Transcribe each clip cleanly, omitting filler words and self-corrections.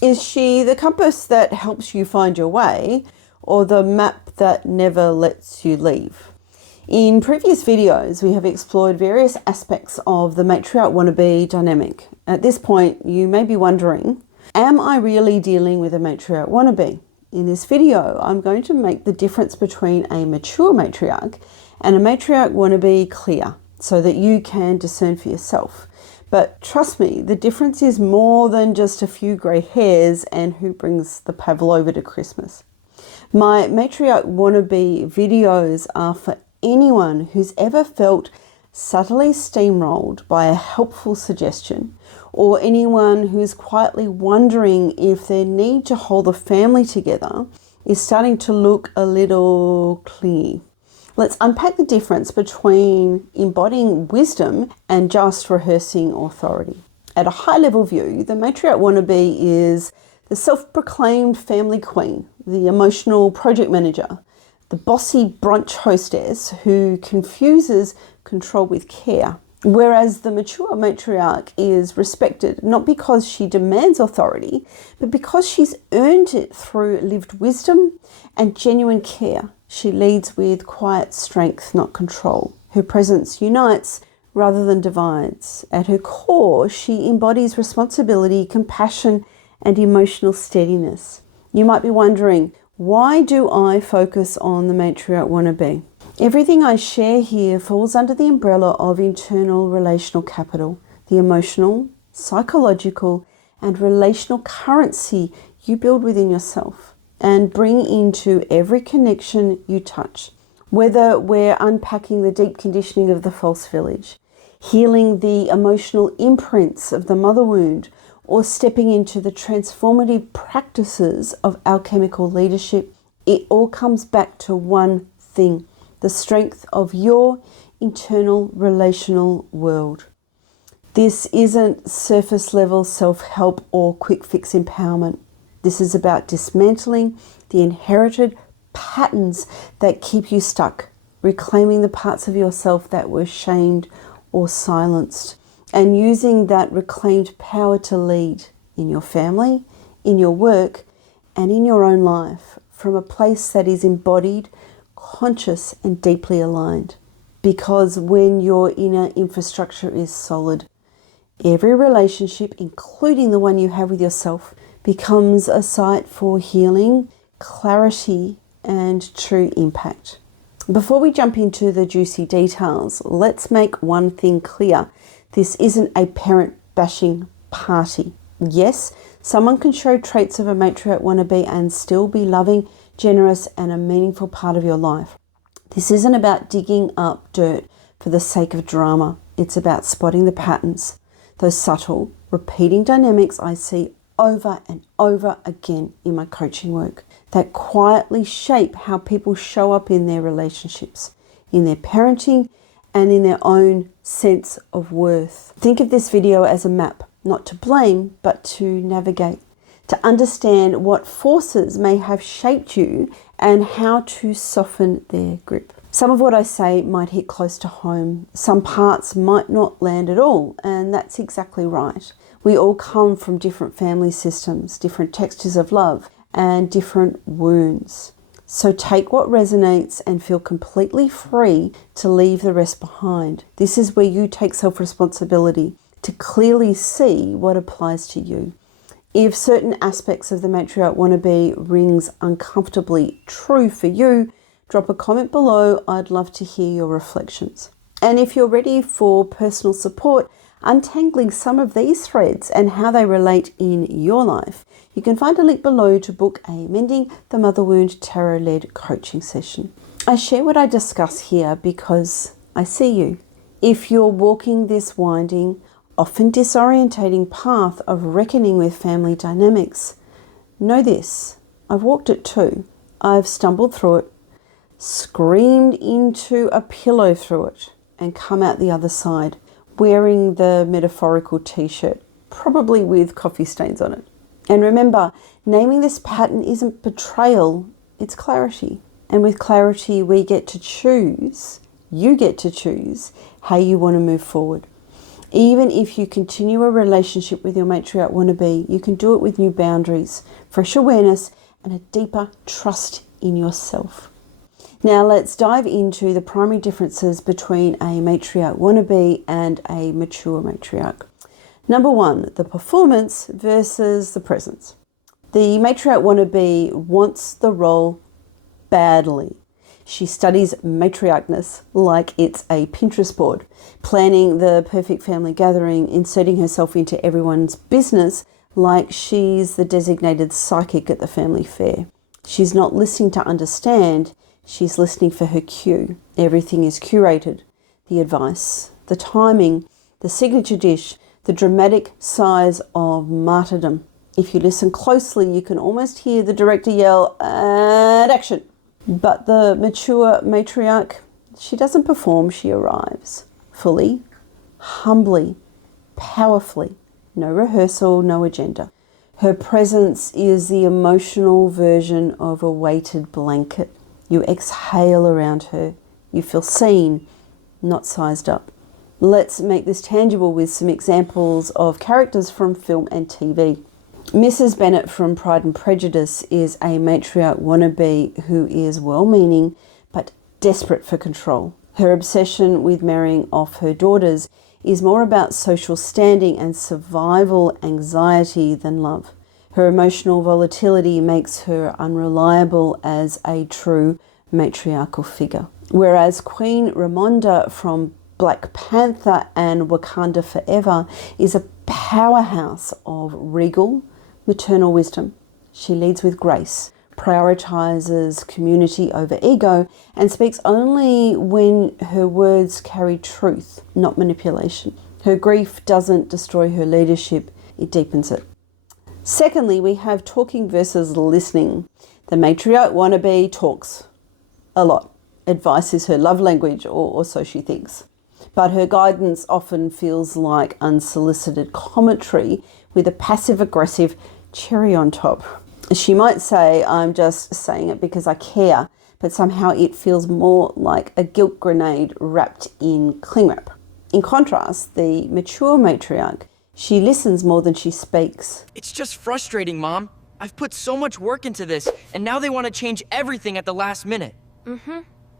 Is she the compass that helps you find your way, or the map that never lets you leave? In previous videos, we have explored various aspects of the Matriarch Wannabe dynamic. At this point, you may be wondering, am I really dealing with a Matriarch Wannabe? In this video, I'm going to make the difference between a mature matriarch and a Matriarch Wannabe clear so that you can discern for yourself. But trust me, the difference is more than just a few grey hairs and who brings the pavlova to Christmas. My Matriarch Wannabe videos are for anyone who's ever felt subtly steamrolled by a helpful suggestion, or anyone who's quietly wondering if their need to hold the family together is starting to look a little clingy. Let's unpack the difference between embodying wisdom and just rehearsing authority. At a high level view, the Matriarch Wannabe is the self-proclaimed family queen, the emotional project manager, the bossy brunch hostess who confuses control with care. Whereas the mature matriarch is respected not because she demands authority, but because she's earned it through lived wisdom and genuine care. She leads with quiet strength, not control. Her presence unites rather than divides. At her core, she embodies responsibility, compassion, and emotional steadiness. You might be wondering, why do I focus on the Matriarch Wannabe? Everything I share here falls under the umbrella of internal relational capital, the emotional, psychological, and relational currency you build within yourself and bring into every connection you touch. Whether we're unpacking the deep conditioning of the false village, healing the emotional imprints of the mother wound, or stepping into the transformative practices of alchemical leadership, it all comes back to one thing: the strength of your internal relational world. This isn't surface level self-help or quick fix empowerment. This is about dismantling the inherited patterns that keep you stuck, reclaiming the parts of yourself that were shamed or silenced, and using that reclaimed power to lead in your family, in your work, and in your own life from a place that is embodied, conscious, and deeply aligned. Because when your inner infrastructure is solid, every relationship, including the one you have with yourself, becomes a site for healing, clarity, and true impact. Before we jump into the juicy details, let's make one thing clear. This isn't a parent bashing party. Yes, someone can show traits of a Matriarch Wannabe and still be loving, generous, and a meaningful part of your life. This isn't about digging up dirt for the sake of drama. It's about spotting the patterns, those subtle, repeating dynamics I see over and over again in my coaching work that quietly shape how people show up in their relationships, in their parenting, and in their own sense of worth. Think of this video as a map, not to blame, but to navigate, to understand what forces may have shaped you and how to soften their grip. Some of what I say might hit close to home. Some parts might not land at all, and that's exactly right. We all come from different family systems, different textures of love, and different wounds. So take what resonates and feel completely free to leave the rest behind. This is where you take self-responsibility to clearly see what applies to you. If certain aspects of the Matriarch Wannabe rings uncomfortably true for you, drop a comment below. I'd love to hear your reflections. And if you're ready for personal support, untangling some of these threads and how they relate in your life, you can find a link below to book a Mending the Mother Wound Tarot-led coaching session. I share what I discuss here because I see you. If you're walking this winding, often disorientating path of reckoning with family dynamics, know this: I've walked it too. I've stumbled through it, screamed into a pillow through it, and come out the other side wearing the metaphorical t-shirt, probably with coffee stains on it. And remember, naming this pattern isn't betrayal, it's clarity. And with clarity, we get to choose, you get to choose how you want to move forward. Even if you continue a relationship with your matriarch wannabe, you can do it with new boundaries, fresh awareness, and a deeper trust in yourself. Now let's dive into the primary differences between a matriarch wannabe and a mature matriarch. Number one, the performance versus the presence. The matriarch wannabe wants the role badly. She studies matriarchness like it's a Pinterest board, planning the perfect family gathering, inserting herself into everyone's business like she's the designated psychic at the family fair. She's not listening to understand, she's listening for her cue. Everything is curated. The advice, the timing, the signature dish, the dramatic size of martyrdom. If you listen closely, you can almost hear the director yell, "And action!" But the mature matriarch, she doesn't perform, she arrives. Fully, humbly, powerfully. No rehearsal, no agenda. Her presence is the emotional version of a weighted blanket. You exhale around her. You feel seen, not sized up. Let's make this tangible with some examples of characters from film and TV. Mrs. Bennet from Pride and Prejudice is a matriarch wannabe who is well-meaning but desperate for control. Her obsession with marrying off her daughters is more about social standing and survival anxiety than love. Her emotional volatility makes her unreliable as a true matriarchal figure. Whereas Queen Ramonda from Black Panther and Wakanda Forever is a powerhouse of regal, maternal wisdom. She leads with grace, prioritizes community over ego, and speaks only when her words carry truth, not manipulation. Her grief doesn't destroy her leadership, it deepens it. Secondly, we have talking versus listening. The matriarch wannabe talks a lot. Advice is her love language, or so she thinks. But her guidance often feels like unsolicited commentary with a passive-aggressive cherry on top. She might say, "I'm just saying it because I care," but somehow it feels more like a guilt grenade wrapped in cling wrap. In contrast, the mature matriarch, she listens more than she speaks. It's just frustrating, Mom. I've put so much work into this, and now they want to change everything at the last minute.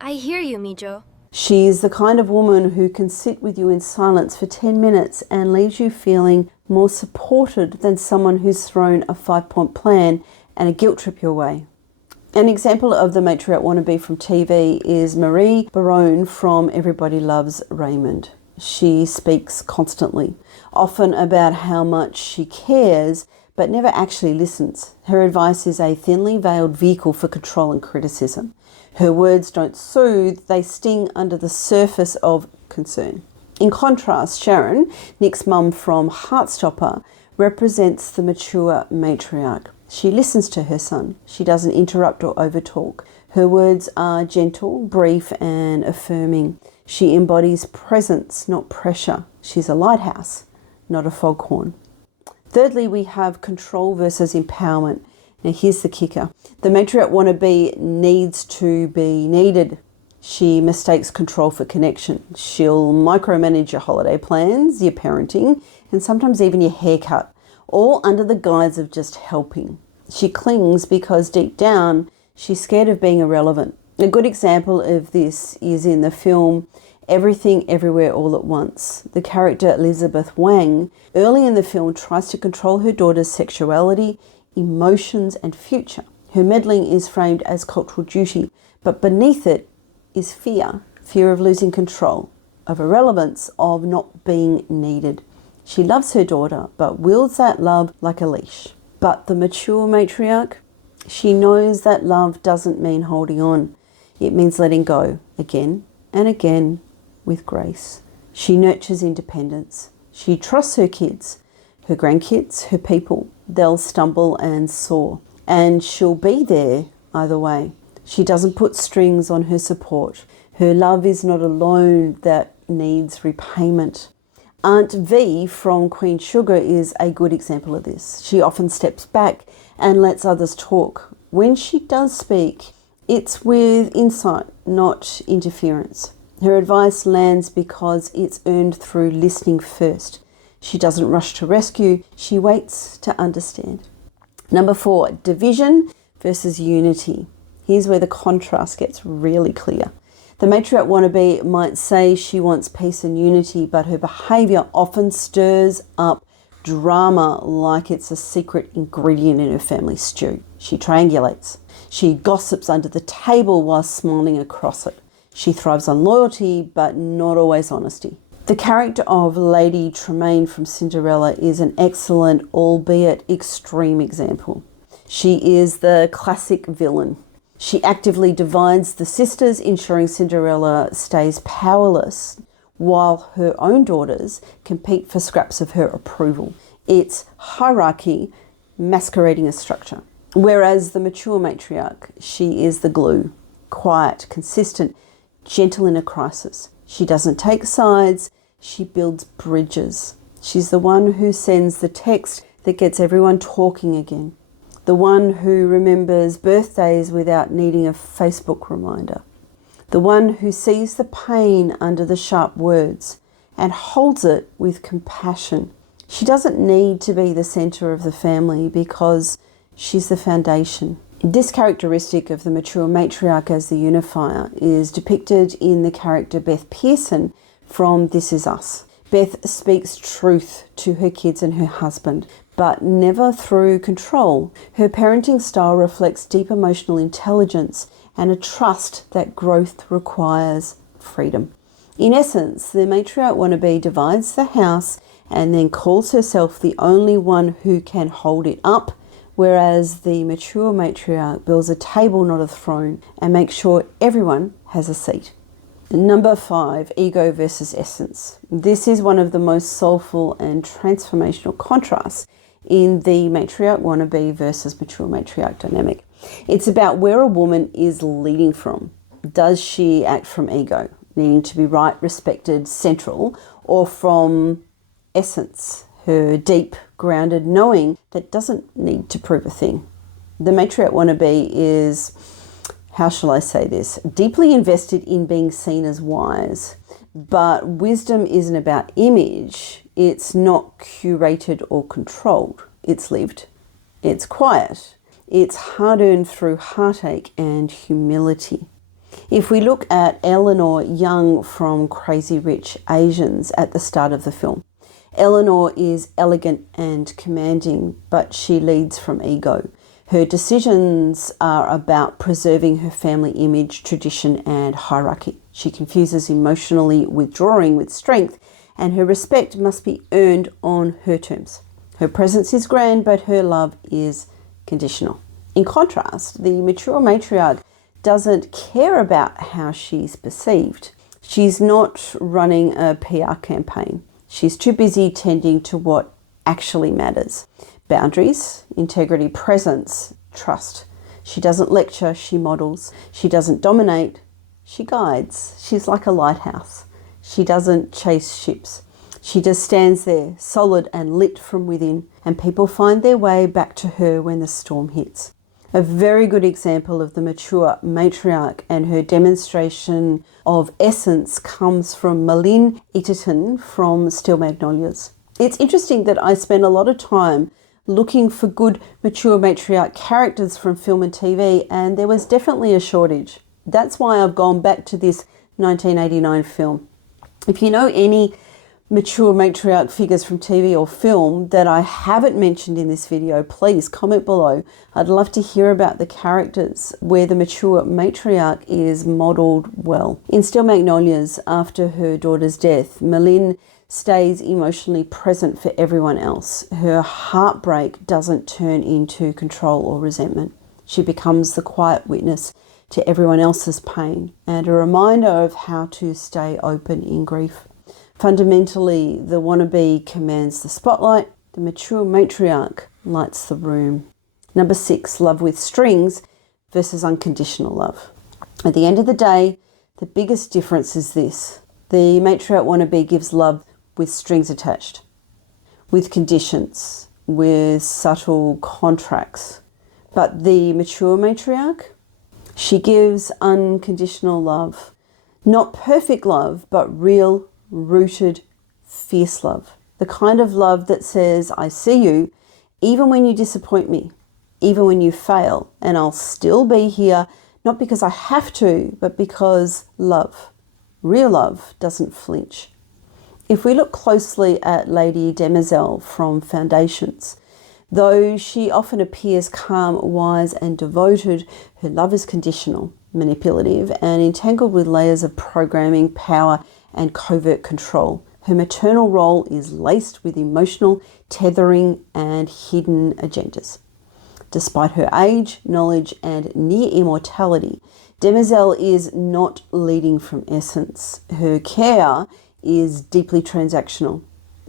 I hear you, Mijo. She is the kind of woman who can sit with you in silence for 10 minutes and leaves you feeling more supported than someone who's thrown a 5-point plan and a guilt trip your way. An example of the matriarch wannabe from TV is Marie Barone from Everybody Loves Raymond. She speaks constantly, often about how much she cares, but never actually listens. Her advice is a thinly veiled vehicle for control and criticism. Her words don't soothe, they sting under the surface of concern. In contrast, Sharon, Nick's mum from Heartstopper, represents the mature matriarch. She listens to her son. She doesn't interrupt or overtalk. Her words are gentle, brief, and affirming. She embodies presence, not pressure. She's a lighthouse, not a foghorn. Thirdly, we have control versus empowerment. Now here's the kicker. The matriarch wannabe needs to be needed. She mistakes control for connection. She'll micromanage your holiday plans, your parenting, and sometimes even your haircut, all under the guise of just helping. She clings because deep down, she's scared of being irrelevant. A good example of this is in the film Everything Everywhere All at Once. The character Elizabeth Wang early in the film tries to control her daughter's sexuality, emotions, and future. Her meddling is framed as cultural duty, but beneath it is fear. Fear of losing control, of irrelevance, of not being needed. She loves her daughter, but wields that love like a leash. But the mature matriarch, she knows that love doesn't mean holding on. It means letting go again and again with grace. She nurtures independence. She trusts her kids, her grandkids, her people. They'll stumble and soar, and she'll be there either way. She doesn't put strings on her support. Her love is not a loan that needs repayment. Aunt V from Queen Sugar is a good example of this. She often steps back and lets others talk. When she does speak, it's with insight, not interference. Her advice lands because it's earned through listening first. She doesn't rush to rescue, she waits to understand. Number 4, division versus unity. Here's where the contrast gets really clear. The matriarch wannabe might say she wants peace and unity, but her behaviour often stirs up drama like it's a secret ingredient in her family stew. She triangulates. She gossips under the table while smiling across it. She thrives on loyalty, but not always honesty. The character of Lady Tremaine from Cinderella is an excellent, albeit extreme example. She is the classic villain. She actively divides the sisters, ensuring Cinderella stays powerless, while her own daughters compete for scraps of her approval. It's hierarchy masquerading as structure. Whereas the mature matriarch, she is the glue, quiet, consistent, gentle in a crisis. She doesn't take sides, she builds bridges. She's the one who sends the text that gets everyone talking again. The one who remembers birthdays without needing a Facebook reminder. The one who sees the pain under the sharp words and holds it with compassion. She doesn't need to be the centre of the family because she's the foundation. This characteristic of the mature matriarch as the unifier is depicted in the character Beth Pearson from This Is Us. Beth speaks truth to her kids and her husband, but never through control. Her parenting style reflects deep emotional intelligence and a trust that growth requires freedom. In essence, the matriarch wannabe divides the house and then calls herself the only one who can hold it up, whereas the mature matriarch builds a table, not a throne, and makes sure everyone has a seat. Number 5, ego versus essence. This is one of the most soulful and transformational contrasts in the matriarch wannabe versus mature matriarch dynamic. It's about where a woman is leading from. Does she act from ego, needing to be right, respected, central, or from essence, her deep, grounded knowing that doesn't need to prove a thing? The matriarch wannabe is, how shall I say this, deeply invested in being seen as wise. But wisdom isn't about image. It's not curated or controlled. It's lived. It's quiet. It's hard-earned through heartache and humility. If we look at Eleanor Young from Crazy Rich Asians at the start of the film, Eleanor is elegant and commanding, but she leads from ego. Her decisions are about preserving her family image, tradition, and hierarchy. She confuses emotionally withdrawing with strength, and her respect must be earned on her terms. Her presence is grand, but her love is conditional. In contrast, the mature matriarch doesn't care about how she's perceived. She's not running a PR campaign. She's too busy tending to what actually matters. Boundaries, integrity, presence, trust. She doesn't lecture, she models. She doesn't dominate, she guides. She's like a lighthouse. She doesn't chase ships. She just stands there, solid and lit from within, and people find their way back to her when the storm hits. A very good example of the mature matriarch and her demonstration of essence comes from Malin Eaterton from Steel Magnolias. It's interesting that I spend a lot of time looking for good mature matriarch characters from film and TV, and there was definitely a shortage. That's why I've gone back to this 1989 film. If you know any mature matriarch figures from TV or film that I haven't mentioned in this video, please comment below. I'd love to hear about the characters where the mature matriarch is modelled well. In Steel Magnolias, after her daughter's death, Malin stays emotionally present for everyone else. Her heartbreak doesn't turn into control or resentment. She becomes the quiet witness to everyone else's pain and a reminder of how to stay open in grief. Fundamentally, the wannabe commands the spotlight, the mature matriarch lights the room. Number 6, love with strings versus unconditional love. At the end of the day, the biggest difference is this. The matriarch wannabe gives love with strings attached, with conditions, with subtle contracts. But the mature matriarch, she gives unconditional love, Not perfect love, but real, rooted, fierce love. The kind of love that says, I see you, even when you disappoint me, even when you fail, and I'll still be here, not because I have to, but because love, real love, doesn't flinch. If we look closely at Lady Demoiselle from Foundations, though she often appears calm, wise, and devoted, her love is conditional, manipulative, and entangled with layers of programming, power, and covert control. Her maternal role is laced with emotional tethering and hidden agendas. Despite her age, knowledge, and near immortality, Demoiselle is not leading from essence. Her care is deeply transactional.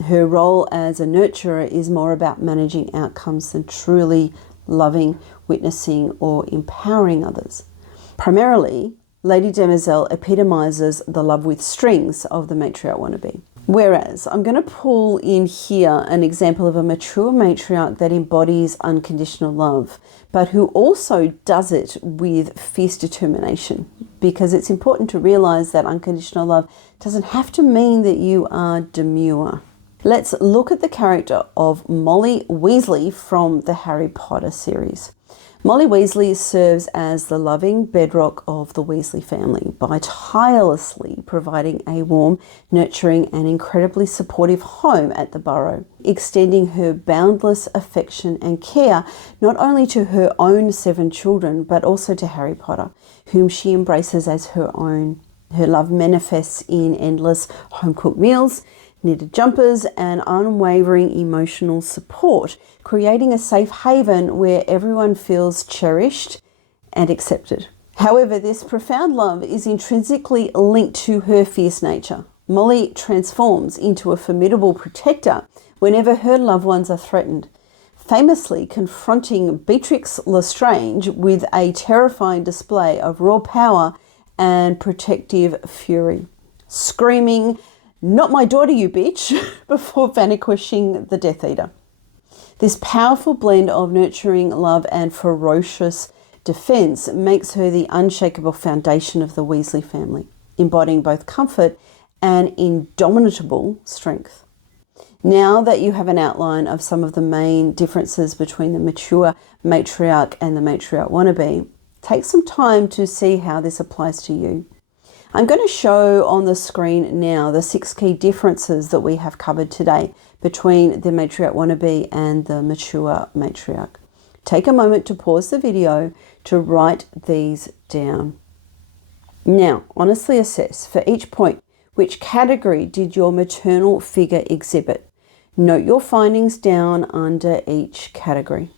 Her role as a nurturer is more about managing outcomes than truly loving, witnessing, or empowering others. Primarily, Lady Demoiselle epitomizes the love with strings of the Matriarch Wannabe. Whereas I'm going to pull in here an example of a mature matriarch that embodies unconditional love, but who also does it with fierce determination, because it's important to realize that unconditional love doesn't have to mean that you are demure. Let's look at the character of Molly Weasley from the Harry Potter series. Molly Weasley serves as the loving bedrock of the Weasley family by tirelessly providing a warm, nurturing, and incredibly supportive home at the Burrow, extending her boundless affection and care not only to her own 7 children, but also to Harry Potter, whom she embraces as her own. Her love manifests in endless home-cooked meals, knitted jumpers, and unwavering emotional support, creating a safe haven where everyone feels cherished and accepted. However, this profound love is intrinsically linked to her fierce nature. Molly transforms into a formidable protector whenever her loved ones are threatened, famously confronting Beatrix Lestrange with a terrifying display of raw power and protective fury, screaming, "Not my daughter, you bitch," before vanquishing the Death Eater. This powerful blend of nurturing love and ferocious defense makes her the unshakable foundation of the Weasley family, embodying both comfort and indomitable strength. Now that you have an outline of some of the main differences between the mature matriarch and the matriarch wannabe, take some time to see how this applies to you. I'm going to show on the screen now the 6 key differences that we have covered today between the Matriarch Wannabe and the Mature Matriarch. Take a moment to pause the video to write these down. Now, honestly assess for each point, which category did your maternal figure exhibit? Note your findings down under each category.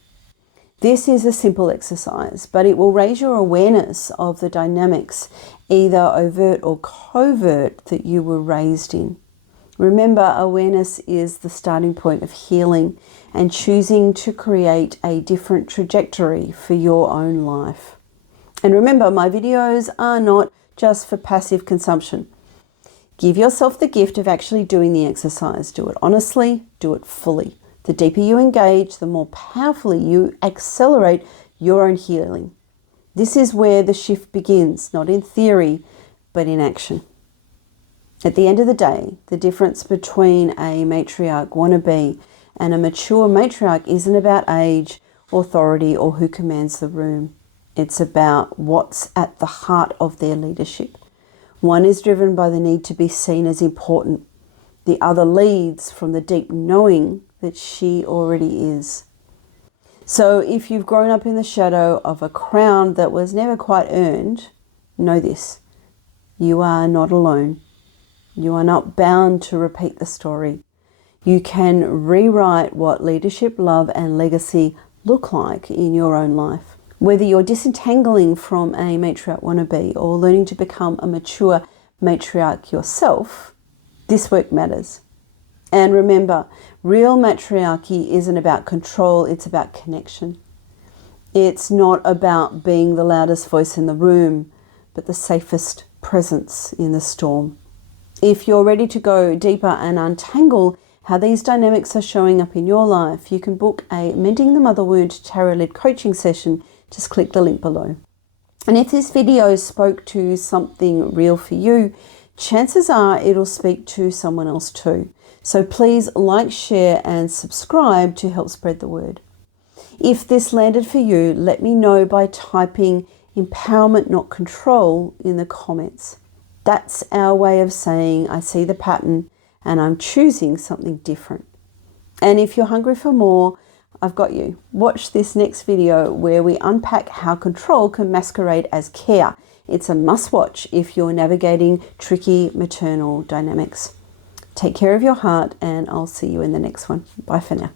This is a simple exercise, but it will raise your awareness of the dynamics, either overt or covert, that you were raised in. Remember, awareness is the starting point of healing and choosing to create a different trajectory for your own life. And remember, my videos are not just for passive consumption. Give yourself the gift of actually doing the exercise. Do it honestly, do it fully. The deeper you engage, the more powerfully you accelerate your own healing. This is where the shift begins, not in theory, but in action. At the end of the day, the difference between a matriarch wannabe and a mature matriarch isn't about age, authority, or who commands the room. It's about what's at the heart of their leadership. One is driven by the need to be seen as important. The other leads from the deep knowing that she already is. So if you've grown up in the shadow of a crown that was never quite earned, know this: you are not alone. You are not bound to repeat the story. You can rewrite what leadership, love, and legacy look like in your own life. Whether you're disentangling from a matriarch wannabe or learning to become a mature matriarch yourself, this work matters. And remember, real matriarchy isn't about control, it's about connection. It's not about being the loudest voice in the room, but the safest presence in the storm. If you're ready to go deeper and untangle how these dynamics are showing up in your life, you can book a Mending the Mother Wound Tarot-led coaching session. Just click the link below. And if this video spoke to something real for you, chances are it'll speak to someone else too. So please like, share and subscribe to help spread the word. If this landed for you, let me know by typing empowerment, not control in the comments. That's our way of saying I see the pattern and I'm choosing something different. And if you're hungry for more, I've got you. Watch this next video where we unpack how control can masquerade as care. It's a must watch if you're navigating tricky maternal dynamics. Take care of your heart and I'll see you in the next one. Bye for now.